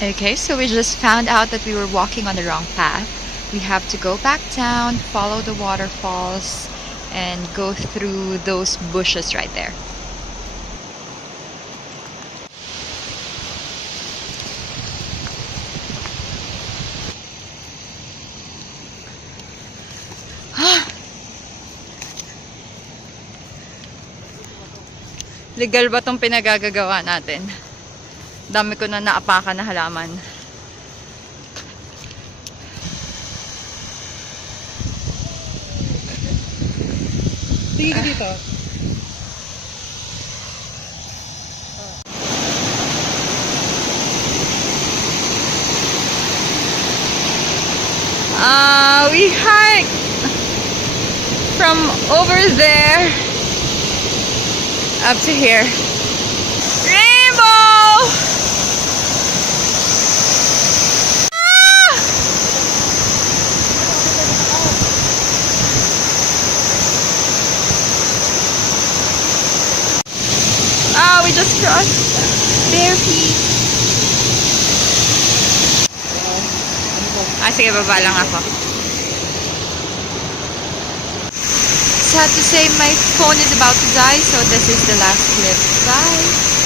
Okay, so we just found out that we were walking on the wrong path. We have to go back down, follow the waterfalls, and go through those bushes right there. Legal ba tong pinagagagawa natin? Dami ko na naapakan na halaman. Tingin ka dito. We hiked from over there up to here. Rainbow! We just crossed bare feet. Sige, baba lang ako. Sad to say, my phone is about to die, so this is the last clip. Bye!